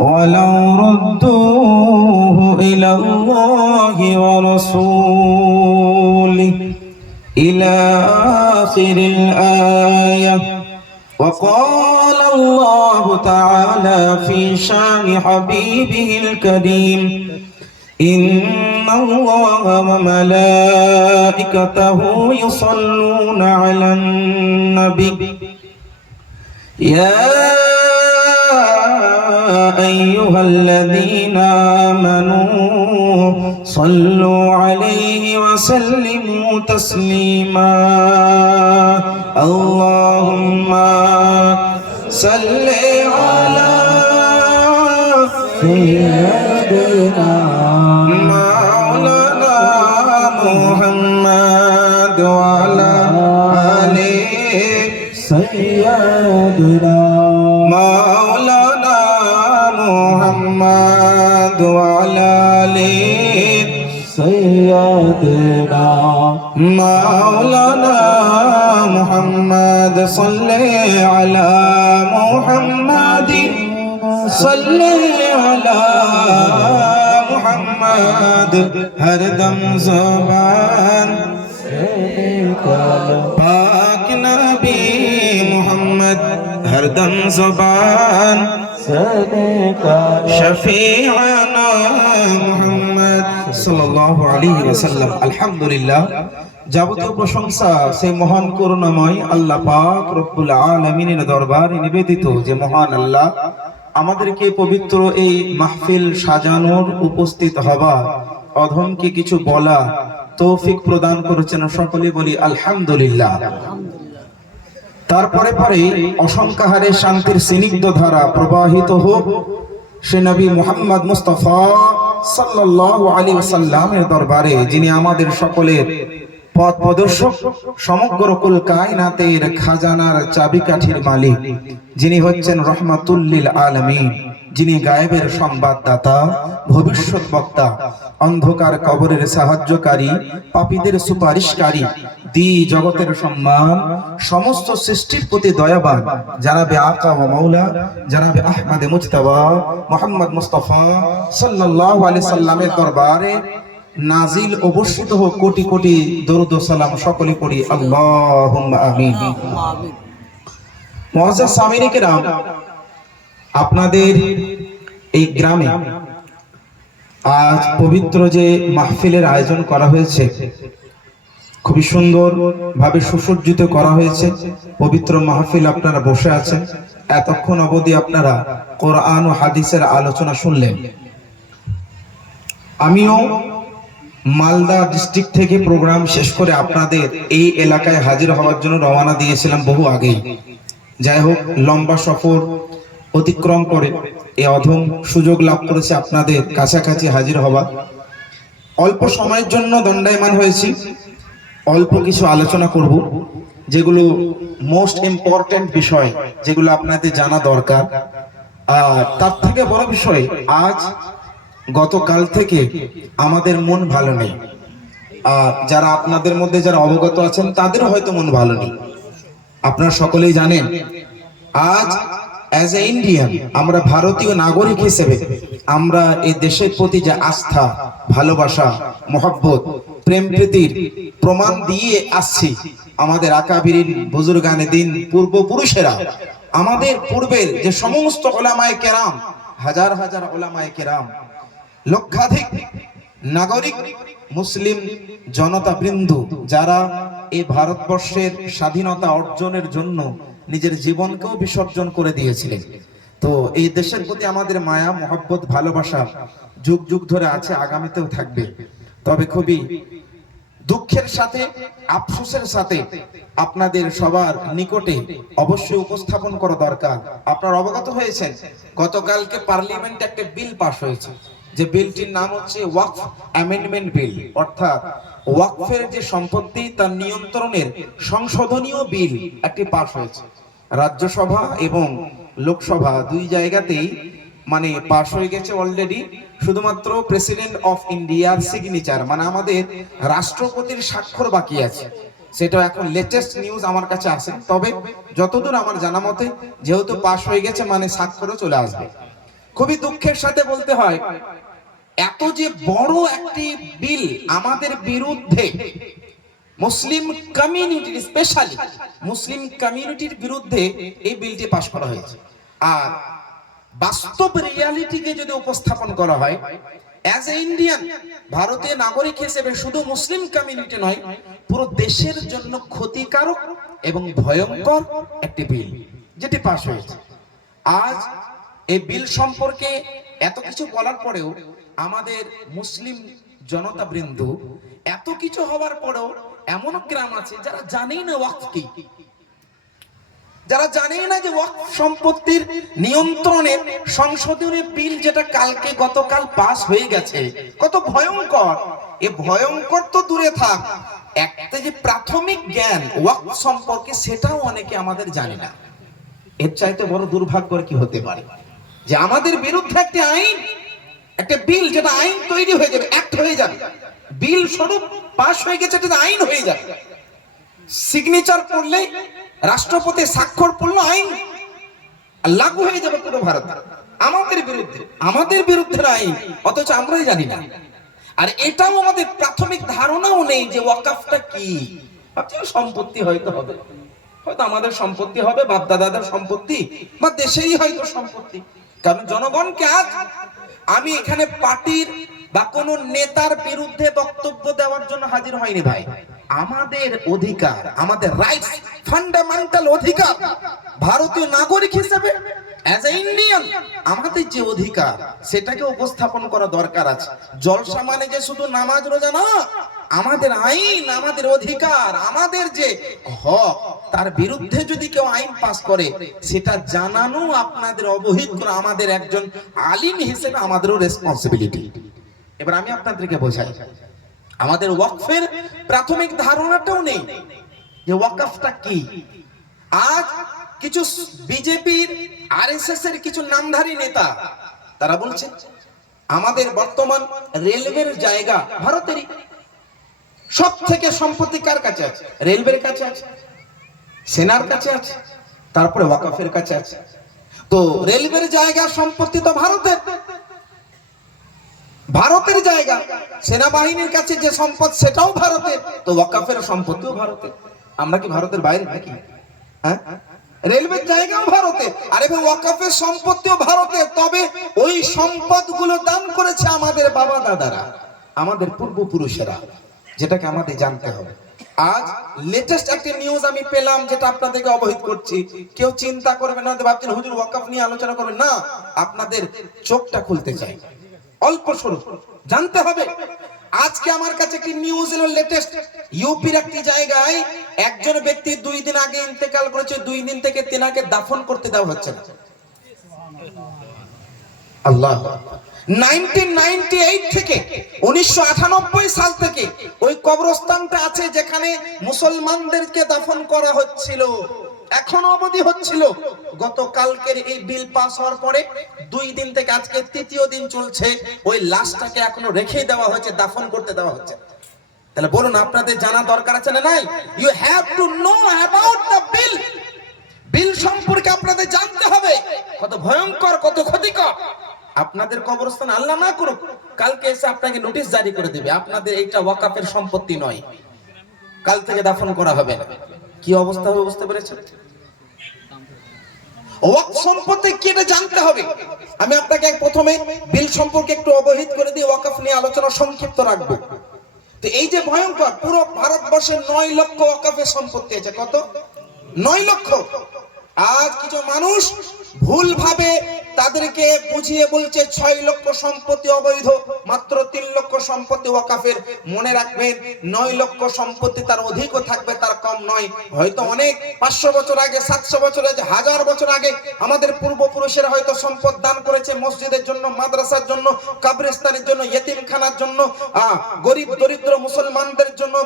ولو ردوه إلى الله ورسوله إلى آخر الآية. وقال الله تعالى في شان حبيبه الكريم: إن الله وملائكته يصلون على النبي يا أيها الذين آمنوا صلوا عليه وسلموا تسليما. اللهم صل على سيدنا مولانا محمد وعلى آل سيدنا مولانا محمد وعلى آل سيدنا مولانا محمد. صل على محمد صل على محمد. हर दम ज़ुबान पाक नबी मोहम्मद, हर दम ज़ुबान शफीअना मोहम्मद सल्लल्लाहु अलैहि वसल्लम। अल्हम्दुलिल्लाह, যাবতীয় প্রশংসা সেই মহান করুণাময় আল্লাহ পাক রব্বুল আলামিনের দরবারে নিবেদিত, যে মহান আল্লাহ আমাদেরকে পবিত্র এই মাহফিল সাজানোর, উপস্থিত হওয়া, অধমকে কিছু বলা তৌফিক প্রদান করেছেন। সকলে বলি আলহামদুলিল্লাহ। তারপরে পরে অসংখ্য হারে শান্তির স্নিগ্ধ ধারা প্রবাহিত হোক সে নবী মুহাম্মদ মুস্তাফা সাল্লাল্লাহু আলাইহি ওয়াসাল্লামের দরবারে, যিনি আমাদের সকলের পথ প্রদর্শক, সমগ্র কুল কায়নাতের খাজানার চাবিকাঠির মালিক, যিনি হচ্ছেন রহমাতুল লিল আলামিন, যিনি গায়েবের সংবাদদাতা, ভবিষ্যৎ বক্তা, অন্ধকার কবরের সাহায্যকারী, পাপীদের সুপারিশকারী, জগতের সম্মান, সমস্ত সৃষ্টির প্রতি দয়াবান জানাবে আকা ওয়া মাওলা জানাবে আহমদ মুজতবা মুহাম্মদ মুস্তাফা সাল্লাল্লাহু আলাইহি সাল্লামের দরবারে নাজিল অবস্থিত হোক কোটি কোটি দরুদ ও সালাম। সকলে পড়ি আল্লাহুম্মা আমিন। মুআজ্জাজ সামিনে কেরাম, আপনাদের এই গ্রামে আজ পবিত্র যে মাহফিলের আয়োজন করা হয়েছে, খুবই সুন্দর ভাবে সুসজ্জিত করা হয়েছে। পবিত্র মাহফিল, আপনারা বসে আছেন, এতক্ষণ অবধি আপনারা কোরআন ও হাদিসের আলোচনা শুনলেন। আমিও মালদা ডিস্ট্রিক্ট থেকে প্রোগ্রাম শেষ করে আপনাদের এই এলাকায় হাজির হওয়ার জন্য রওনা দিয়েছিলাম বহু আগেই। যাই হোক, লম্বা সফর অতিক্রম করে এই অধম সুযোগ লাভ করেছে আপনাদের কাছাকাছি হাজির হওয়া। অল্প সময়ের জন্য দণ্ডায়মান হয়েছি, অল্প কিছু আলোচনা করব, যেগুলো মোস্ট ইম্পর্টেন্ট বিষয়, যেগুলো আপনাদের জানা দরকার। আর তার থেকে বড় বিষয়, আজ গতকাল থেকে আমাদের মন ভালো নেই। আর যারা আপনাদের মধ্যে যারা অবগত আছেন তাদেরও হয়তো মন ভালো নেই। আপনারা সকলেই জানেন, আজ অ্যাজ এ ইন্ডিয়ান, আমরা ভারতীয় নাগরিক হিসেবে আমরা এই দেশের প্রতি যে আস্থা, ভালোবাসা, মহব্বত, প্রেম প্রীতির প্রমাণ দিয়ে আসছি। আমাদের আকাবিরিন বুজুর্গানে দিন, পূর্বপুরুষেরা, আমাদের পূর্বের যে সমস্ত ওলামায়ে কেরাম, হাজার হাজার ওলামায়ে কেরাম, লক্ষাধিক নাগরিক মুসলিম জনতা বৃন্দ, যারা এই ভারতবর্ষের স্বাধীনতা অর্জনের জন্য নিজের জীবনকেও বিসর্জন করে দিয়েছিলেন। তো এই দেশের প্রতি আমাদের মায়া, মহব্বত, ভালোবাসা যুগ যুগ ধরে আছে, আগামীতেও থাকবে। তবে খুবই দুঃখের সাথে, আফসোসের সাথে আপনাদের সবার নিকটে অবশ্যই উপস্থাপন করা দরকার। আপনারা অবগত হয়েছেন, গতকালকে পার্লামেন্টে একটা বিল পাস হয়েছে, যে বিলটির নাম হচ্ছে ওয়াকফ অ্যামেন্ডমেন্ট বিল, অর্থাৎ ওয়াকফের যে সম্পত্তি তার নিয়ন্ত্রণের সংশোধনীয় বিল একটি পাস হয়েছে। রাজ্যসভা এবং লোকসভা দুই জায়গাতেই মানে পাস হয়ে গেছে অলরেডি। শুধুমাত্র প্রেসিডেন্ট অফ ইন্ডিয়ার সিগনেচার, মানে আমাদের রাষ্ট্রপতির স্বাক্ষর বাকি আছে। সেটা এখন লেটেস্ট নিউজ আমার কাছে আছে। তবে যতদূর আমার জানা মতে, যেহেতু পাস হয়ে গেছে, মানে স্বাক্ষরও চলে আসবে। খুবই দুঃখের সাথে বলতে হয়, এত যে বড় একটি বিল আমাদের বিরুদ্ধে, মুসলিম কমিউনিটির, স্পেশালি মুসলিম কমিউনিটির বিরুদ্ধে এই বিলটি পাশ করা হয়েছে। আর বাস্তব রিয়ালিটিকে যদি উপস্থাপন করা হয়, অ্যাজ এ ইন্ডিয়ান, ভারতীয় নাগরিক হিসেবে শুধু মুসলিম কমিউনিটি নয়, পুরো দেশের জন্য ক্ষতিকারক এবং ভয়ঙ্কর একটি বিল যেটি পাশ হয়েছে। আজ এই বিল সম্পর্কে এত কিছু বলার পরেও আমাদের মুসলিম জনতা বৃন্দ, এত কিছু হওয়ার পরেও এমন গ্রাম আছে যারা জানেই না ওয়াকফ কি, যারা জানেই না যে ওয়াকফ সম্পত্তির নিয়ন্ত্রণের সংশোধনী বিল যেটা গতকাল পাস হয়ে গেছে, কত ভয়ঙ্কর। এ ভয়ঙ্কর তো দূরে থাক, একটা যে প্রাথমিক জ্ঞান ওয়াকফ সম্পর্কে সেটাও অনেকে আমাদের জানে না। এর চাইতে বড় দুর্ভাগ্যের কি হতে পারে যে আমাদের বিরুদ্ধে একটা আইন, একটা বিল, যেটা আইন তৈরি হয়ে যাবে, অ্যাক্ট হয়ে যাবে, বিল স্বরূপ পাস হয়ে গেছে, এটা আইন হয়ে যাবে, সিগনেচার করলে, রাষ্ট্রপতি স্বাক্ষর করলে আইন লাগু হয়ে যাবে পুরো ভারত। আমাদের বিরুদ্ধে আইন, অথচ আমরাই জানি না। আর এটাও আমাদের প্রাথমিক ধারণাও নেই যে ওয়াকফটা কি। সম্পত্তি হয়তো হবে, হয়তো আমাদের সম্পত্তি হবে, বাপ দাদাদের সম্পত্তি, বা দেশেরই হয়তো সম্পত্তি। কারণ জনগণকে আজ আমি এখানে পার্টির বা কোন নেতার বিরুদ্ধে বক্তব্য দেওয়ার জন্য হাজির হয়নি ভাই। আমাদের অধিকার, আমাদের রাইট, ফান্ডামেন্টাল অধিকার, ভারতীয় নাগরিক হিসেবে অ্যাজ এ ইন্ডিয়ান আমাদের যে অধিকার সেটাকে উপস্থাপন করা দরকার আছে। জলসা মানে যে শুধু নামাজ রোজা না, আমাদের আইন, আমাদের অধিকার, আমাদের যে হক, তার বিরুদ্ধে যদি কেউ আইন পাস করে সেটা জানানো, আপনাদের অবহিত করা আমাদের একজন আলিম হিসেবে আমাদেরও রেসপন্সিবিলিটি। এবার আমি আপনাদেরকে বোঝাই, আমাদের ওয়াকফের প্রাথমিক ধারণাটাও নেই যে ওয়াকফটা কি। আজ কিছু বিজেপির, আরএসএস এর কিছু নামধারী নেতা তারা বলছে আমাদের বর্তমান রেলওয়ের জায়গা ভারতেরই, সব থেকে সম্পত্তি কার কাছে আছে? রেলওয়ের কাছে আছে, সেনার কাছে আছে, তারপরে ওয়াকফের কাছে আছে। তো রেলওয়ের জায়গা, সম্পত্তি তো ভারতের জায়গা, সেনাবাহিনীর কাছে যে সম্পদ সেটাও ভারতের, তো ওয়াকফের সম্পত্তিও ভারতের। আমরা কি ভারতের বাইরে নাকি? হ্যাঁ, রেলওয়ের জায়গাও ভারতের, আর এবং ওয়াকফের সম্পত্তিও ভারতের। তবে ওই সম্পদগুলো দান করেছে আমাদের বাবা দাদারা, আমাদের পূর্বপুরুষেরা, যেটাকে আমাদের জানতে হবে। আজ লেটেস্ট একটা নিউজ আমি পেলাম, যেটা আপনাদেরকে অবহিত করছি। কেউ চিন্তা করবেন না, ভাবছেন হুজুর ওয়াকফ নিয়ে আলোচনা করবেন না, আপনাদের চোখটা খুলতে চাই, অল্প স্বরূপ জানতে হবে। আজকে আমার কাছে একটি নিউজ এলো লেটেস্ট, ইউপির একটি জায়গায় একজন ব্যক্তি 2 দিন আগে ইন্তেকাল করেছে, 2 দিন থেকে তেনাকে দাফন করতে দেওয়া হচ্ছে না। আল্লাহ, 1998 থেকে 1998 সাল থেকে ওই কবরস্থানটা আছে যেখানে মুসলমানদেরকে দাফন করা হচ্ছিল, এখনো অবধি হচ্ছিল। গতকালকের এই বিল পাস হওয়ার পরে 2 দিন থেকে আজকে 3য় দিন চলছে, ওই লাশটাকে এখনো রেখে দেওয়া হচ্ছে, দাফন করতে দেওয়া হচ্ছে। তাহলে বলুন, আপনাদের জানা দরকার আছে না নাই? You have to know about the bill. Bill সম্পর্কে আপনাদের জানতে হবে, কত ভয়ঙ্কর, কত ক্ষতিকর। আপনাদের কবরস্থান আল্লাহ না করুক কালকে এসে আপনাকে নোটিশ জারি করে দেবে, আপনাদের এইটা ওয়াকফের সম্পত্তি নয়, কাল থেকে দাফন করা হবে না। কি অবস্থা হবে বুঝতে পেরেছেন? ওয়াকফ সম্পত্তি কি এটা জানতে হবে। আমি আপনাকে প্রথমে বিল সম্পর্কে একটু অবহিত করে দিয়ে ওয়াকফ নিয়ে আলোচনা সংক্ষিপ্ত রাখবো। তো এই যে ভয়ঙ্কর, পুরো ভারতবর্ষে 9 লক্ষ ওয়াকফের সম্পত্তি আছে। কত? 9 লক্ষ। আজ কিছু মানুষ ভুলভাবে তাদেরকে বুঝিয়ে বলছে 6 লক্ষ সম্পত্তি অবৈধ, মাত্র 3 লক্ষ সম্পত্তি ওয়াকফের। মনে রাখবেন, 9 লক্ষ সম্পত্তি, তার অধিকও থাকবে, তার কম নয়। হয়তো অনেক 500 বছর আগে, 700 বছর আগে, 1000 বছর আগে আমাদের পূর্বপুরুষেরা হয়তো সম্পদ দান করেছে মসজিদের জন্য, মাদ্রাসার জন্য, কবরস্থানের জন্য, ইতিমখানার জন্য, গরিব দরিদ্র মুসলমানদের জন্য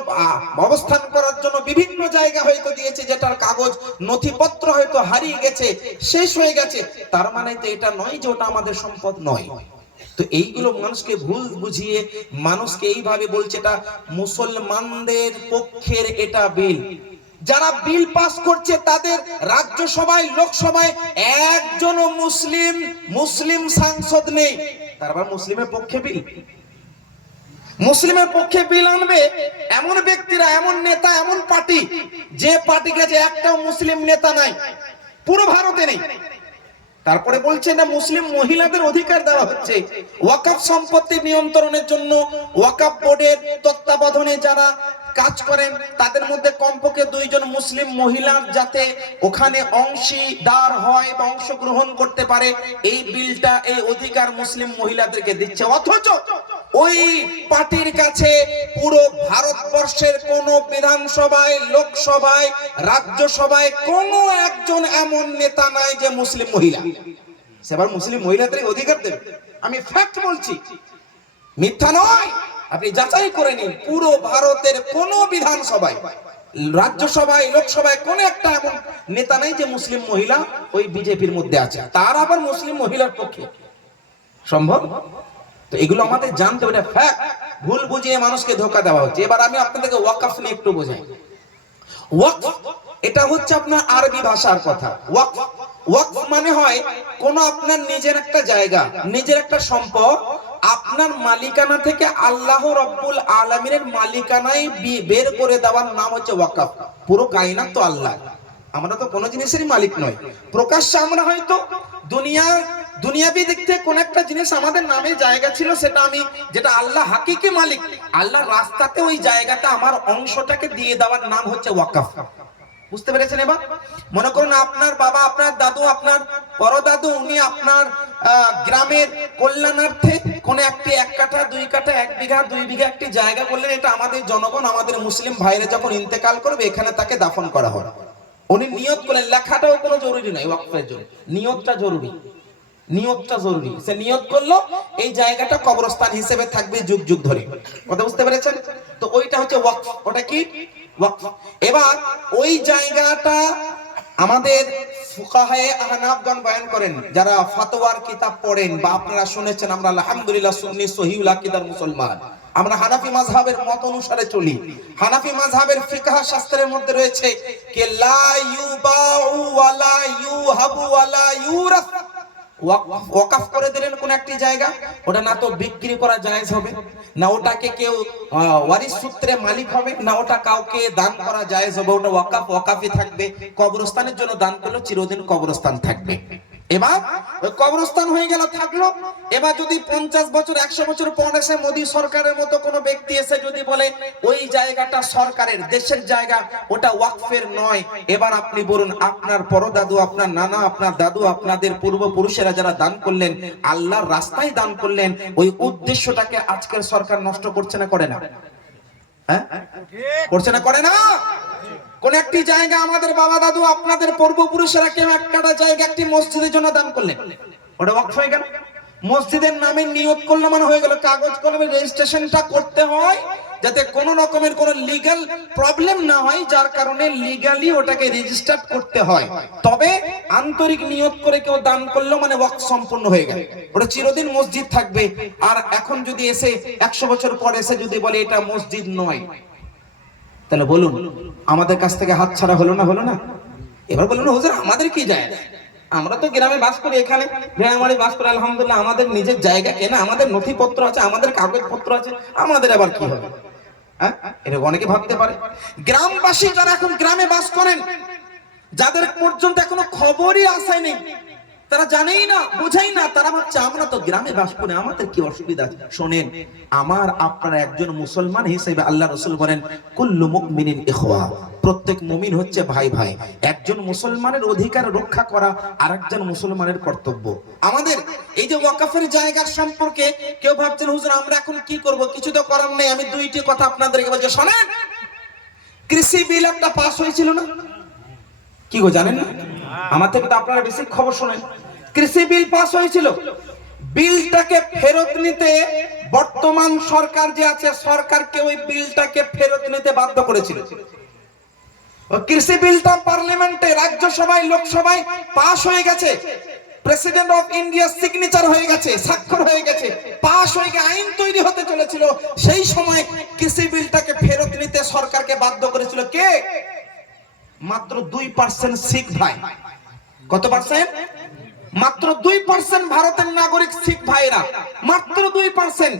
অবস্থান করার জন্য বিভিন্ন জায়গা হয়তো দিয়েছে, যেটার কাগজ নথিপত্র হয়তো হারিয়ে গেছে, শেষ হয়ে গেছে। তার মানে তো এটা নয় যে ওটা আমাদের সম্পদ নয়। তো এইগুলো মানুষকে ভুল বুঝিয়ে মানুষকে এইভাবে বলছে এটা মুসলমানদের পক্ষের এটা বিল। যারা বিল পাস করছে তাদের রাজ্যসভায় লোকসভায় একজনও মুসলিম সাংসদ নেই। তারপর মুসলিমের পক্ষে বিল, মুসলিমের পক্ষে বিল আনবে এমন ব্যক্তিরা, এমন নেতা, এমন পার্টি, যে পার্টি কাছে একটাও মুসলিম নেতা নাই, পুরো ভারতে নেই। তারপরে বলছে না মুসলিম মহিলাদের অধিকার দেওয়া হচ্ছে। ওয়াকফ সম্পত্তি নিয়ন্ত্রণের জন্য ওয়াকফ বোর্ডের তত্ত্বাবধানে যারা কাজ করেন তাদের মধ্যে কমপক্ষে 2 জন মুসলিম মহিলার যাতে ওখানে অংশীদার হয় বা অংশগ্রহণ করতে পারে, এই বিলটা, এই অধিকার মুসলিম মহিলাদেরকে দিচ্ছে। অথচ ওই পার্টির কাছে পুরো ভারতবর্ষের কোন বিধানসভায়, লোকসভায়, রাজ্যসভায় কোনো একজন এমন নেতা নাই যে মুসলিম মহিলা। সেবার মুসলিম মহিলাদের অধিকার দেবে। আমি ফ্যাক্ট বলছি, মিথ্যা নয়, আপনি যাচাই করে নিন। পুরো ভারতের কোন বিধানসভায়, রাজ্যসভায়, লোকসভায় কোন একটা এমন নেতা নাই যে মুসলিম মহিলা ওই বিজেপির মধ্যে আছে, তার আবার মুসলিম মহিলার পক্ষে সম্ভব? তো এগুলো আমাদের জানতে হবে, এটা ফ্যাক্ট। ভুল বুঝিয়ে মানুষকে ধোঁকা দেওয়া হচ্ছে। এবার আমি আপনাদেরকে ওয়াকফ নিয়ে একটু বোঝাই। ওয়াকফ এটা হচ্ছে আপনার আরবি ভাষার কথা। ওয়াকফ, ওয়াকফ মানে হয় কোন আপনার নিজের একটা জায়গা, নিজের একটা সম্পদ, আপনার মালিকানা থেকে আল্লাহ রাব্বুল আলামিনের মালিকানায় বের করে দেওয়ার নাম হচ্ছে ওয়াকফ। পুরো কায়নাত তো আল্লাহ, আমরা তো কোনো জিনিসেরই মালিক নয়। প্রকাশ্যে আমরা হয়তো দুনিয়াবি দিক থেকে কোন একটা জিনিস আমাদের নামে জায়গা ছিল, সেটা আমি, যেটা আল্লাহ হাকিকি মালিক, আল্লাহর রাস্তাতে ওই জায়গাটা আমার অংশটাকে দিয়ে দেওয়ার নাম হচ্ছে ওয়াকফ। বুঝতে পেরেছেন? এবার মনে করুন আপনার বাবা, আপনার দাদু, আপনার পরদাদু, উনি আপনার গ্রামের কল্যাণার্থে কোন একটি 1 কাঠা 2 কাঠা 1 বিঘা 2 বিঘা একটি জায়গা বললেন, এটা আমাদের জনগণ, আমাদের মুসলিম ভাইরা যখন ইন্তেকাল করবে এখানে তাকে দাফন করা হবে। উনি নিয়ত করলেন, লেখাটাও কোনো জরুরি নয় ওয়াকফের জন্য, নিয়তটা জরুরি, নিয়তটা জরুরি। সে নিয়ত করলো এই জায়গাটা কবরস্থান হিসেবে থাকবে যুগ যুগ ধরে। কথা বুঝতে পেরেছেন? তো ওইটা হচ্ছে ওয়াকফ। ওটা কি? ওয়াকফ। এবার ওই জায়গাটা আমাদের ফুকাহায়ে আহনাফগণ বয়ান করেন, যারা ফতোয়ার কিতাব পড়েন বা আপনারা শুনেছেন, আমরা আলহামদুলিল্লাহ সুন্নি সহিহুল আকীদার মুসলমান, আমরা হানাফি মাযহাবের মত অনুসারে চলি। হানাফি মাযহাবের ফিকহ শাস্ত্রের মধ্যে রয়েছে কে লা ইউবাউ ওয়ালা ইউহাবু ওয়ালা ইউরাস। ওয়াকফ করে দিলেন কোন একটি জায়গা, ওটা না তো বিক্রি করা জায়েজ হবে, না ওটাকে কেউ ওয়ারিশ সূত্রে মালিক হবে, না ওটা কাউকে দান করা জায়েজ হবে। ওটা ওয়াকফ, ওয়াকফই থাকবে। কবরস্থানের জন্য দান করলে চিরদিন কবরস্থান থাকবে। এবার ওই কবরস্থান হয়ে গেল, থাকলো। এবার যদি 50 বছর 100 বছর পর এসে মোদী সরকারের মতো কোনো ব্যক্তি এসে যদি বলে ওই জায়গাটা সরকারের, দেশের জায়গা, ওটা ওয়াকফের নয়, এবার আপনি বলুন, আপনার পরদাদু, আপনার নানা, আপনার দাদু, আপনাদের পূর্বপুরুষেরা যারা দান করলেন, আল্লাহর রাস্তায় দান করলেন, ওই উদ্দেশ্যটাকে আজকের সরকার নষ্ট করছে না করে না? হ্যাঁ, করছে না করে না? কোন একটি জায়গা আমাদের বাবা দাদু, আপনাদের পূর্বপুরুষেরা কেউ 1 কাঠা জায়গা একটি মসজিদের জন্য দান করলেন, ওটা ওয়াকফ হয়ে গেল। মসজিদের নামে নিয়ত করলে মানে হয়ে গেল। কাগজ কলমে রেজিস্ট্রেশনটা করতে হয় যাতে কোনো রকমের কোনো লিগ্যাল প্রবলেম না হয়, যার কারণে লিগ্যালি ওটাকে রেজিস্টার করতে হয়। তবে আন্তরিক নিয়ত করে কেউ দান করলো মানে ওয়াকফ সম্পূর্ণ হয়ে গেল, ওটা চিরদিন মসজিদ থাকবে। আর এখন যদি এসে 100 বছর পর এসে যদি বলে এটা মসজিদ নয়, তাহলে বলুন আমাদের কাছ থেকে হাত ছাড়া হলো না? হলো না? এবার বলুন হুজুর আমাদের কি যায়, আমরা তো গ্রামে বাস করি, এখানে গ্রামে বাস করি, আলহামদুলিল্লাহ আমাদের নিজের জায়গা কেনা, আমাদের নথিপত্র আছে, আমাদের কাগজপত্র আছে, আমাদের আবার কি হবে? হ্যাঁ, এটা অনেকে ভাবতে পারে। গ্রামবাসী যারা এখন গ্রামে বাস করেন, যাদের পর্যন্ত এখনো খবরই আসেনি, তারা জানেই না, বোঝাই না, তারা ভাবছে আমরা তো গ্রামে বাস করি, আমাদের কি অসুবিধা আছে? শোনেন, আমার আপনারা একজন মুসলমান হিসেবে আল্লাহ রাসূল বলেন কুল্লু মুমিনিন ইখওয়া, প্রত্যেক মুমিন হচ্ছে ভাই ভাই। একজন মুসলমানের অধিকার রক্ষা করা আরেকজন মুসলমানের কর্তব্য। আমাদের এই যে ওয়াকফের জায়গার সম্পর্কে কেউ ভাবছেন হুজুর আমরা এখন কি করব, কিছু তো করার নেই। আমি 2টি কথা আপনাদেরকে বলছি, শোনেন। কৃষি বিল একটা পাস হয়েছিল না? কি গো জানেন না? আমার থেকে তো আপনারা বেশি খবর শোনেন। কৃষি বিল পাস হয়েছিল, বিলটাকে ফেরত নিতে বর্তমান সরকার যে আছে, সরকারকে ওই বিলটাকে ফেরত নিতে বাধ্য করেছিল। কৃষি বিলটা পার্লামেন্টে, রাজ্যসভায়, লোকসভায় পাস হয়ে গেছে, প্রেসিডেন্ট অফ ইন্ডিয়া সিগনেচার হয়ে গেছে, স্বাক্ষর হয়ে গেছে, পাস হয়ে গিয়ে আইন তৈরি হতে চলেছিল। সেই সময় কৃষি বিলটাকে ফেরত নিতে সরকারকে বাধ্য করেছিল কে? মাত্র 2% শিখ ভাই। কত পার্সেন্ট? মাত্র 2% ভারতের নাগরিক শিখ ভাইরা, মাত্র 2%।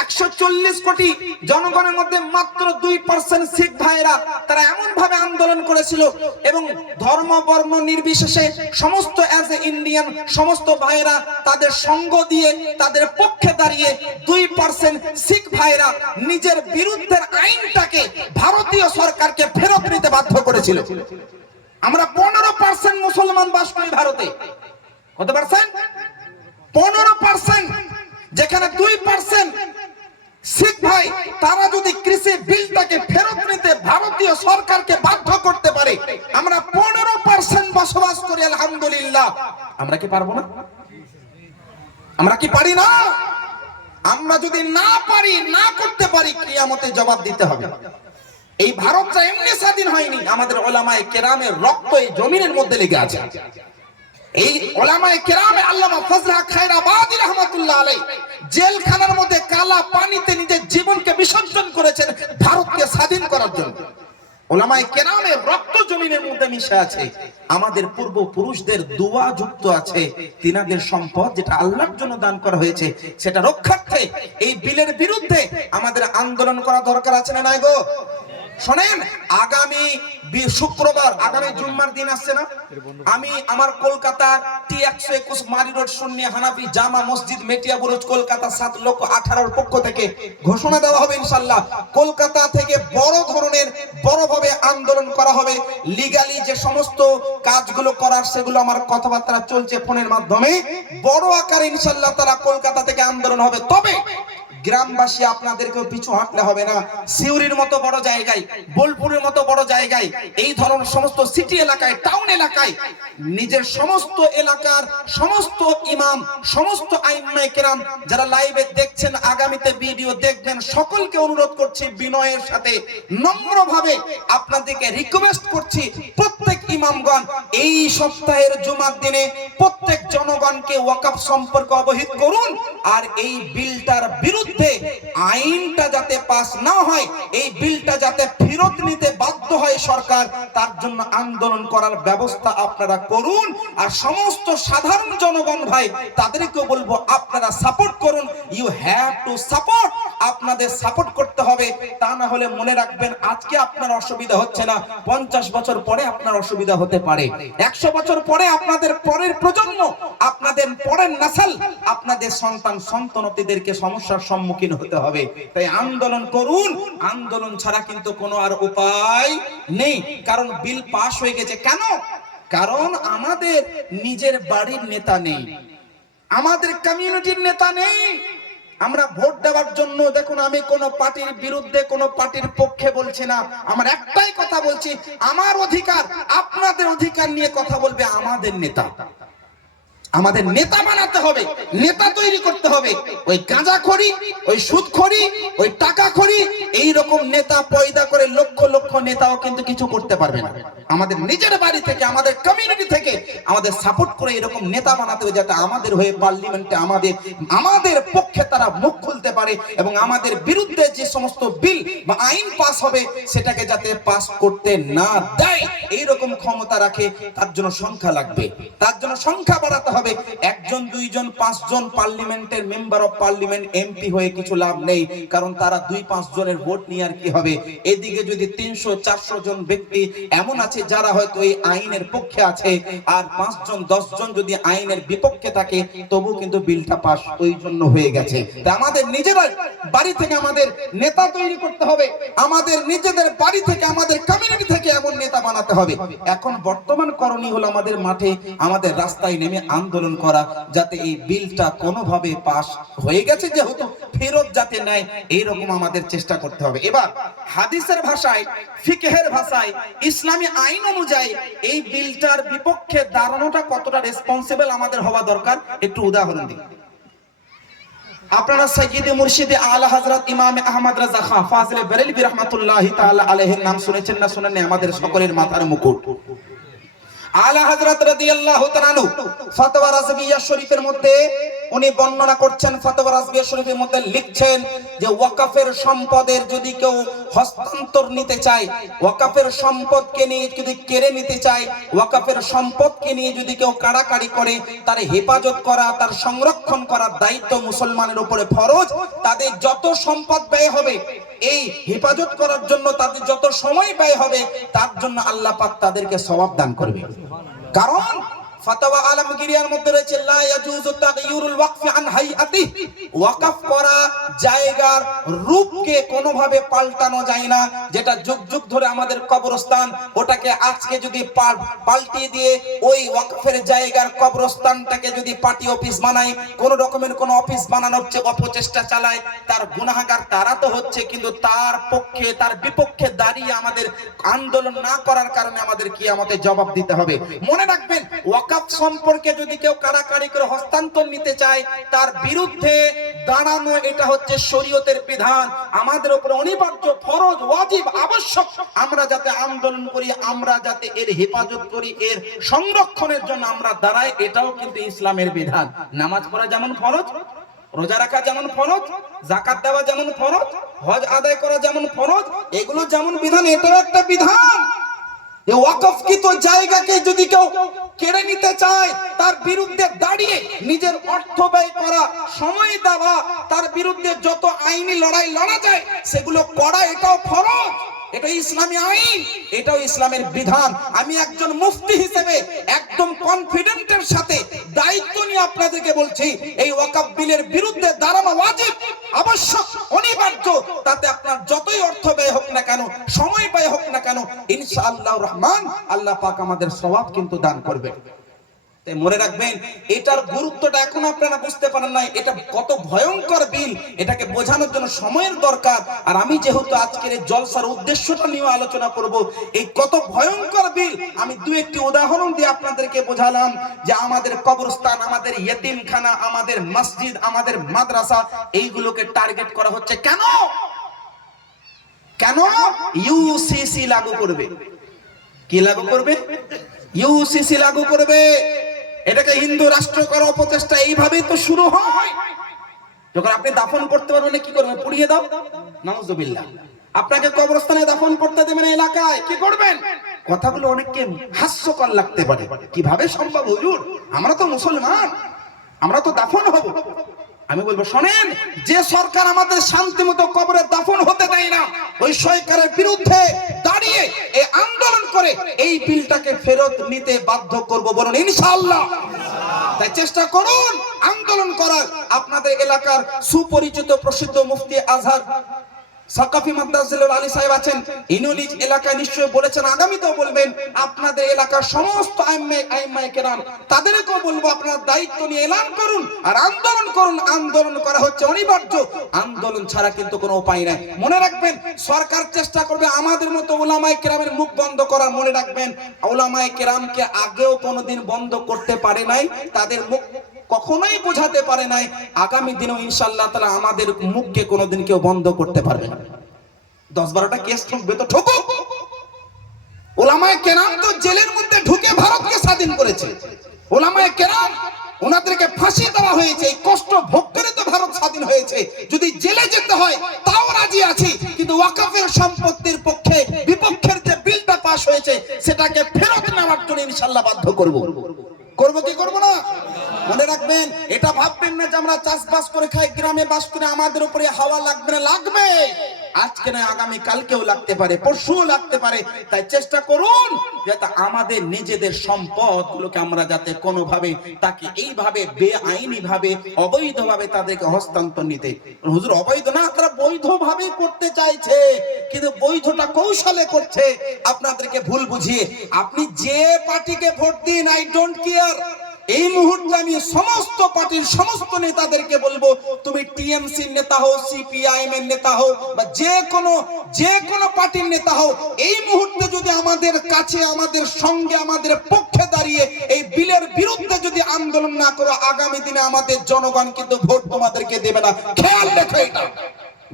140 কোটি জনগণের মধ্যে মাত্র 2% শিখ ভাইরা তারা এমন ভাবে আন্দোলন করেছিল এবং ধর্ম বর্ণ নির্বিশেষে সমস্ত অ্যাজ এ ইন্ডিয়ান সমস্ত ভাইরা তাদের সঙ্গ দিয়ে তাদের পক্ষে দাঁড়িয়ে 2% শিখ ভাইরা নিজের বিরুদ্ধের আইনটাকে ভারতীয় সরকারকে ফেরত নিতে বাধ্য করেছিল। আমরা 15% মুসলমান বাস করি ভারতে। কত পার্সেন্ট? 15%। যেখানে 2% শিখ ভাই তারা যদি কৃষি বিলটাকে ফেরত নিতে ভারতীয় সরকারকে বাধ্য করতে পারে, আমরা 15% বসবাস করি আলহামদুলিল্লাহ। আমরা কি পারবো না? আমরা কি পারি না? আমরা যদি না পারি, না করতে পারি, কিয়ামতে জবাব দিতে হবে। এই ভারতটা এমনি স্বাধীন হয়নি, আমাদের ওলামায়ে কেরামের রক্ত এই জমিনের মধ্যে লেগে আছে। এই ওলামায়ে কেরামে আল্লামা ফজল হক খায়রাবাদী রাহমাতুল্লাহ আলাইহি জেলখানার মধ্যে কালা পানিতে নিজের জীবনকে বিসর্জন করেছেন ভারতকে স্বাধীন করার জন্য। ওলামায়ে কেরামের রক্ত জমিনের মধ্যে মিশে আছে, আমাদের পূর্বপুরুষদের দোয়া যুক্ত আছে। তিনাদের সম্পদ যেটা আল্লাহর জন্য দান করা হয়েছে সেটা রক্ষার্থে এই বিলের বিরুদ্ধে আমাদের আন্দোলন করা দরকার আছে না নাই গো? শোনেন, আগামী শুক্রবার, আগামী জুম্মার দিন আসছে না, আমি আমার কলকাতার T121 মারি রোড সুন্নি হানাফি জামা মসজিদ মেটিয়া বুরুজ কলকাতা 7,18,000 পক্ষ থেকে ঘোষণা দেওয়া হবে ইনশাআল্লাহ। কলকাতা থেকে বড় ধরনের বড়ভাবে আন্দোলন করা হবে। লিগালি যে সমস্ত কাজগুলো করার সেগুলো আমার কথাবার্তা চলছে ফোনের মাধ্যমে। বড় আকারে ইনশাআল্লাহ তারা কলকাতা থেকে আন্দোলন হবে। তবে গ্রামবাসী আপনাদেরকেও পিছু হাঁটলে হবে না। সিউড়ির মতো বড় জায়গায়, বোলপুরের মতো বড় জায়গায়, এই ধরনের সমস্ত সিটি এলাকায়, টাউন এলাকায় নিজের সমস্ত এলাকার সমস্ত ইমাম, সমস্ত আইম্মায়ে কেরাম যারা লাইভে দেখছেন, আগামীতে ভিডিও দেখবেন, সকলকে অনুরোধ করছি বিনয়ের সাথে, নম্রভাবে আপনাদেরকে রিকোয়েস্ট করছি, প্রত্যেক ইমামগণ এই সপ্তাহের জুমার দিনে প্রত্যেক জনগণকে ওয়াকফ সম্পর্কে অবহিত করুন। আর এই বিলটার বিরুদ্ধে আইনটা যাতে পাস না হয়, এই বিলটা যাতে ফেরত নিতে বাধ্য হয় সরকার, তার জন্য আন্দোলন করার ব্যবস্থা আপনারা করুন। আর সমস্ত সাধারণ জনগণ ভাই তাদেরকে বলবো আপনারা সাপোর্ট করুন। ইউ হ্যাভ টু সাপোর্ট, আপনাদের সাপোর্ট করতে হবে। তা না হলে মনে রাখবেন, আজকে আপনার অসুবিধা হচ্ছে না, 50 বছর পরে আপনার অসুবিধা হতে পারে, 100 বছর পরে আপনাদের পরের প্রজন্ম, আপনাদের পরের নাসল, আপনাদের সন্তান সন্ততিদেরকে সমস্যার সম্মুখীন হতে হবে। তাই আন্দোলন করুন, আন্দোলন ছাড়া কিন্তু কোনো আর উপায় নেই। কারণ বিল পাস হয়ে গেছে। কেন? কারণ আমাদের নিজের বাড়ির নেতা নেই, আমাদের কমিউনিটির নেতা নেই। আমরা ভোট দেওয়ার জন্য, দেখুন আমি কোন পার্টির বিরুদ্ধে কোন পার্টির পক্ষে বলছি না, আমার একটাই কথা বলছি, আমার অধিকার আপনাদের অধিকার নিয়ে কথা বলবে আমাদের নেতা। আমাদের নেতা বানাতে হবে, নেতা তৈরি করতে হবে। ওই গাঁজাখড়ি, ওই সুদখড়ি, ওই টাকাখড়ি, এই রকম নেতা পয়দা করে লক্ষ লক্ষ নেতাও কিন্তু কিছু করতে পারবে না। আমাদের নিজের বাড়ি থেকে, আমাদের কমিউনিটি থেকে আমাদের সাপোর্ট করে এরকম নেতা বানাতে হবে, যাতে আমাদের হয়ে পার্লামেন্টে আমাদের পক্ষে তারা মুখ খুলতে পারে এবং আমাদের বিরুদ্ধে যে সমস্ত বিল বা আইন পাস হবে সেটাকে যাতে পাস করতে না দেয়, এইরকম ক্ষমতা রাখে। তার জন্য সংখ্যা লাগবে, তার জন্য সংখ্যা বাড়াতে হবে। 1 জন 2 জন 5 জন পার্লামেন্টের মেম্বার অফ পার্লামেন্ট এমপি হয়ে কিছু লাভ নেই, কারণ তারা 2-5 জনের ভোট নিয়ে আর কি হবে। এদিকে যদি 300-400 জন ব্যক্তি এমন আছে যারা হয়তো এই আইনের পক্ষে আছে, আর 5 জন 10 জন যদি আইনের বিপক্ষে থাকে, তবু কিন্তু বিলটা পাস ওই জন্য হয়ে গেছে। তাই আমাদের নিজেরা বাড়ি থেকে আমাদের নেতা তৈরি করতে হবে, আমাদের নিজেদের বাড়ি থেকে, আমাদের কমিউনিটি থেকে এমন নেতা বানাতে হবে। এখন বর্তমান করণীয় হলো আমাদের মাঠে, আমাদের রাস্তায় নেমে আন্দোলন করা, যাতে এই বিলটা কোনোভাবে পাস হয়ে গেছে যেহেতু ফেরত যাতে নেয়, এইরকম আমাদের চেষ্টা করতে হবে। এবার হাদিসের ভাষায়, ফিকহের ভাষায়, ইসলামী আইন অনুযায়ী এই বিলটার বিপক্ষে দাঁড়ানোটা কতটা রেসপন্সিবল আমাদের হওয়া দরকার, একটু উদাহরণ দিই। আপনারা সাইয়্যিদে মুর্শিদে আলা হযরত ইমাম আহমদ রাজা খান ফাজিলে বেরেলভী রাহমাতুল্লাহি তাআলা আলাইহির নাম শুনেছেন না শুনেননি? আমাদের সকলের মাথার মুকুট। আলা হযরত রাদিয়াল্লাহু তাআলা আনহু ফতোয়া রাজবিয়া শরীফের মধ্যে উনি বর্ণনা করছেন ফতোয়া রাজবিয়া শরীফের মধ্যে লিখছেন যে ওয়াকাফের সম্পদের যদি কেউ হস্তান্তর নিতে চায়, ওয়াকাফের সম্পদকে নিয়ে যদি কেড়ে নিতে চায়, ওয়াকাফের সম্পদকে নিয়ে যদি কেউ কাড়াকাড়ি করে, তার হেফাজত করা, তার সংরক্ষণ করার দায়িত্ব মুসলমানের উপরে ফরজ। তাদের যত সম্পদ ব্যয় হবে এই হেফাজত করার জন্য, তাদের যত সময় ব্যয় হবে তার জন্য আল্লাহ পাক তাদেরকে সওয়াব দান করবে। কারণ ফাতাওয়া আলমগীরিয়ার মধ্যে রয়েছে লা ইয়াজুজু তাগয়িরুল ওয়াকফি আন হাইআতিহি, ওয়াকফ করা জায়গার রূপকে কোনোভাবে পাল্টানো যায় না। যেটা যুগ যুগ ধরে আমাদের কবরস্থান, ওটাকে আজকে যদি পাল্টিয়ে দিয়ে ওই ওয়াকফের জায়গার কবরস্থানটাকে যদি পার্টি অফিস বানায়, কোন রকমের কোন অফিস বানানোর যে অপচেষ্টা চালায়, তার গুনাহগার তারা তো হচ্ছে, কিন্তু তার পক্ষে তার বিপক্ষে দাঁড়িয়ে আমাদের আন্দোলন না করার কারণে আমাদের কিয়ামতে জবাব দিতে হবে। মনে রাখবেন, ওয়াকফ সম্পর্কে যদি কেউ কাড়াকাড়ি করে হস্তান্তর নিতে চায়, তার বিরুদ্ধে দাঁড়ানো এটা হচ্ছে শরীয়তের বিধান, আমাদের উপরে অনিবার্য, ফরজ, ওয়াজিব, আবশ্যক। আমরা যাতে আন্দোলন করি, আমরা যাতে এর হেফাজত করি, এর সংরক্ষণের জন্য আমরা দাঁড়াই, এটাও কিন্তু ইসলামের বিধান। নামাজ পড়া যেমন ফরজ, রোজা রাখা যেমন ফরজ, যাকাত দেওয়া যেমন ফরজ, হজ আদায় করা যেমন ফরজ, এগুলো যেমন বিধান, এটাও একটা বিধান। এই ওয়াকফকৃত জায়গাকে যদি কেউ কেড়ে নিতে চায়, তার বিরুদ্ধে দাঁড়িয়ে নিজের অর্থ ব্যয় করা, সময় দেওয়া, তার বিরুদ্ধে যত আইনি লড়াই লড়া যায় সেগুলো করা, এটাও ফরজ, এটা ইসলামী আইন, এটাও ইসলামের বিধান। আমি একজন মুফতি হিসেবে একদম কনফিডেন্টের সাথে দায়িত্ব নিয়ে আপনাদেরকে বলছি, এই ওয়াকফ বিলের বিরুদ্ধে দাঁড়ানো ওয়াজিব, আবশ্যক, অনিবার্য। তাতে আপনার যতই অর্থ ব্যয় হোক না কেন, সময় ব্যয় হোক না কেন, ইনশাআল্লাহর রহমান আল্লাহ পাক আমাদের সওয়াব কিন্তু দান করবে। তাই মনে রাখবেন, এটার গুরুত্বটা এখন আপনারা বুঝতে পারেন না, এটা কত ভয়ঙ্কর বিল, এটাকে বোঝানোর জন্য সময়ের দরকার। আর আমি যেহেতু আজকের এই জলসার উদ্দেশ্যটা নিয়ে আলোচনা করব, এই কত ভয়ঙ্কর বিল আমি দু একটি উদাহরণ দিয়ে আপনাদেরকে বোঝালাম যে আমাদের কবরস্থান, আমাদের ইয়েতিমখানা, আমাদের মসজিদ, আমাদের মাদ্রাসা, এইগুলোকে টার্গেট করা হচ্ছে। কেন? কেন? ইউসিসি লাগু করবে। কি লাগু করবে? ইউসিসি লাগু করবে। এটাকে হিন্দু রাষ্ট্র করার অপচেষ্টা এইভাবেই তো শুরু হয়। যখন আপনি দাফন করতে পারবেন, কি করবেন? পুড়িয়ে দাও, নাউজুবিল্লাহ। আপনাকে কবরস্থানে দাফন করতে দেবেন এলাকায়, কি করবেন? কথাগুলো অনেককে হাস্যকর লাগতে পারে, কিভাবে সম্ভব হুজুর? আমরা তো মুসলমান, আমরা তো দাফন হব। আমি বলবো, শোনেন, যে সরকার আমাদের শান্তিমতো কবরে দাফন হতে দেয় না, ওই সরকারের বিরুদ্ধে দাঁড়িয়ে এই আন্দোলন করে এই বিলটাকে ফেরত নিতে বাধ্য করব, বলুন ইনশাআল্লাহ। তাই চেষ্টা করুন আন্দোলন করার। আপনাদের এলাকার সুপরিচিত প্রসিদ্ধ মুফতি আজহার সাকাফি মাদ্রাসার আলী সাহেব আছেন, ইনি নিজ এলাকায় নিশ্চয়ই বলেছেন, আগামীতেও বলবেন। আপনাদের এলাকার সমস্ত আইম্মায়ে কেরাম, তাদেরকেও বলবো, আপনারা দায়িত্ব নিয়ে এলান করুন আর আন্দোলন করুন। আন্দোলন করা হচ্ছে অনিবার্য, আন্দোলন ছাড়া কিন্তু কোনো উপায় নাই। মনে রাখবেন, সরকার চেষ্টা করবে আমাদের মতো উলামায়ে কেরামের মুখ বন্ধ করার। মনে রাখবেন, উলামায়ে কেরামকে আগেও কোনোদিন বন্ধ করতে পারে নাই, তাদের মুখ কখনোই বোঝাতে পারে নাই। আগামী দিনেও ইনশাআল্লাহ তাআলা আমাদের মুখকে কোনোদিন কেউ বন্ধ করতে পারবে না। 10-12টা কেস ঠুকবে তো ঠুকুক। উলামায়ে কেরাম তো জেলের মধ্যে ঢুকে ভারতকে স্বাধীন করেছে। উলামায়ে কেরাম, ওনাদেরকে ফাঁসি দেওয়া হয়েছে, এই কষ্ট ভোগ করে তো ভারত স্বাধীন হয়েছে। যদি জেলে যেতে হয় তাও রাজি আছি, কিন্তু ওয়াকফের সম্পত্তির পক্ষে বিপক্ষের যে বিলটা পাস হয়েছে সেটাকে ফেরত নেওয়ার জন্য ইনশাআল্লাহ বাধ্য করব। করব কি করব না? মনে রাখবেন, এটা ভাববেন না যে আমরা চাষবাস করে খাই, গ্রামে বাস করে আমাদের উপরে হাওয়া লাগবে না, লাগবে। আজকে নয়, আগামী কালকেও লাগতে পারে, পরশুও লাগতে পারে। তাই চেষ্টা করুন যাতে আমাদের নিজেদের সম্পদগুলোকে আমরা যাতে কোনোভাবে তাকে এইভাবে বেআইনি ভাবে, অবৈধভাবে তাদেরকে হস্তান্তর নিতে। হুজুর অবৈধ না, তারা বৈধভাবে করতে চাইছে, কিন্তু বৈধটা কৌশলে করছে আপনাদেরকে ভুল বুঝিয়ে। আপনি যে পার্টিকে ভোট দিন, আই ডোন্ট কেয়ার। এই মুহূর্তে আমি সমস্ত পার্টির সমস্ত নেতাদেরকে বলবো, তুমি টিএমসির নেতা হও, সিপিআইএম এর নেতা হও, বা যে কোনো পার্টির নেতা হও, এই মুহূর্তে যদি আমাদের কাছে, আমাদের সঙ্গে, আমাদের পক্ষে দাঁড়িয়ে এই বিলের বিরুদ্ধে যদি আন্দোলন না করো, আগামী দিনে আমাদের জনগণ কিন্তু ভোট তোমাদেরকে দেবে না। খেয়াল রেখো এটা।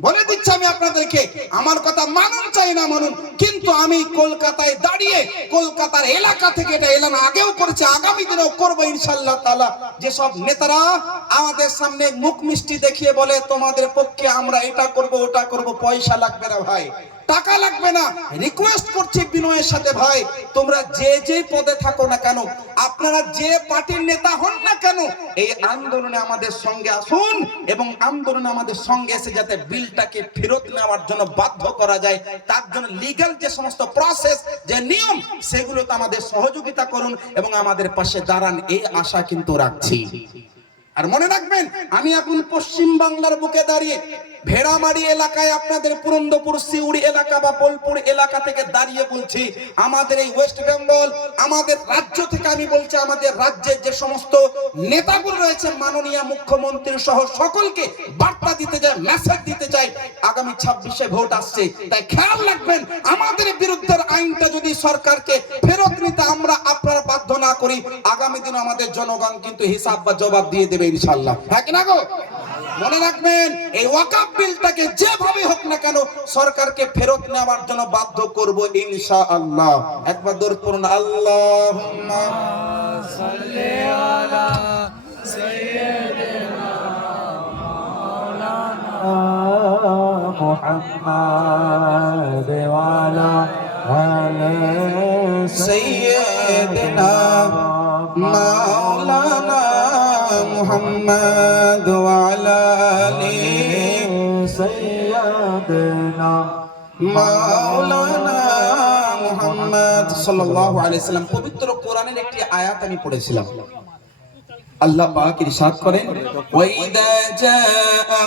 বলে দিচ্ছি আমি আপনাদেরকে, আমার কথা মানুন চাই না মানুন, কিন্তু আমি কলকাতায় দাঁড়িয়ে কলকাতার এলাকা থেকে এটা এলান আগেও করেছি, আগামী দিনেও করবো ইনশাআল্লাহ তাআলা। যেসব নেতারা আমাদের সামনে মুখ মিষ্টি দেখিয়ে বলে তোমাদের পক্ষে আমরা এটা করব ওটা করব, পয়সা লাগবে না ভাই, টাকা লাগবে না, রিকোয়েস্ট করছি বিনয়ের সাথে ভাই, তোমরা যে যে পদে থাকো না কেন, আপনারা যে পার্টির নেতা হন না কেন, এই আন্দোলনে আমাদের সঙ্গে আসুন এবং আন্দোলনে আমাদের সঙ্গে এসে যাতে বিলটাকে ফেরত নেওয়ার জন্য বাধ্য করা যায়, তার জন্য লিগ্যাল যে সমস্ত প্রসেস, যে নিয়ম, সেগুলোতে আমাদের সহযোগিতা করুন এবং আমাদের পাশে দাঁড়ান, এই আশা কিন্তু রাখছি। আর মনে রাখবেন, আমি এখন পশ্চিম বাংলার বুকে দাঁড়িয়ে ভেড়ামারি এলাকায়, আপনাদের পুরন্দরপুর সিউড়ি এলাকা বা বোলপুর এলাকা থেকে দাঁড়িয়ে বলছি, আমাদের এই ওয়েস্ট বেঙ্গল, আমাদের রাজ্য থেকে আমি বলছি, আমাদের রাজ্যের যে সমস্ত নেতাগুলো রয়েছে, মাননীয় মুখ্যমন্ত্রী সহ সকলকে বার্তা দিতে চাই, মেসেজ দিতে চাই, আগামী 26-এ ভোট আসছে, তাই খেয়াল রাখবেন, আমাদের বিরুদ্ধে আইনটা যদি সরকারকে ফেরত নিতে আমরা আপনারা বাধ্য না করি, আগামী দিনে আমাদের জনগণ কিন্তু হিসাব বা জবাব দিয়ে দেবে ইনশাআল্লাহ, হ্যাঁ কি না গো? মনে রাখবেন, এই ওয়াকফ বিলটাকে যেভাবে হোক না কেন সরকারকে ফেরত নেওয়ার জন্য বাধ্য করব ইনশাআল্লাহ। একবার দরুদ পড়ুন, আল্লাহুম্মা সাল্লি আলা সাইয়্যিদিনা মাওলানা মুহাম্মাদ ওয়া আলা আলি সাইয়্যিদিনা মাওলানা মুহাম্মদ ওয়া আলা আলি সাইয়্যিদিনা মাওলানা মুহাম্মদ সাল্লাল্লাহু আলাইহি সাল্লাম। পবিত্র কোরআনের একটি আয়াত আমি পড়েছিলাম, আল্লাহ পাক ইরশাদ করেন, ওয়া ইযা জাআ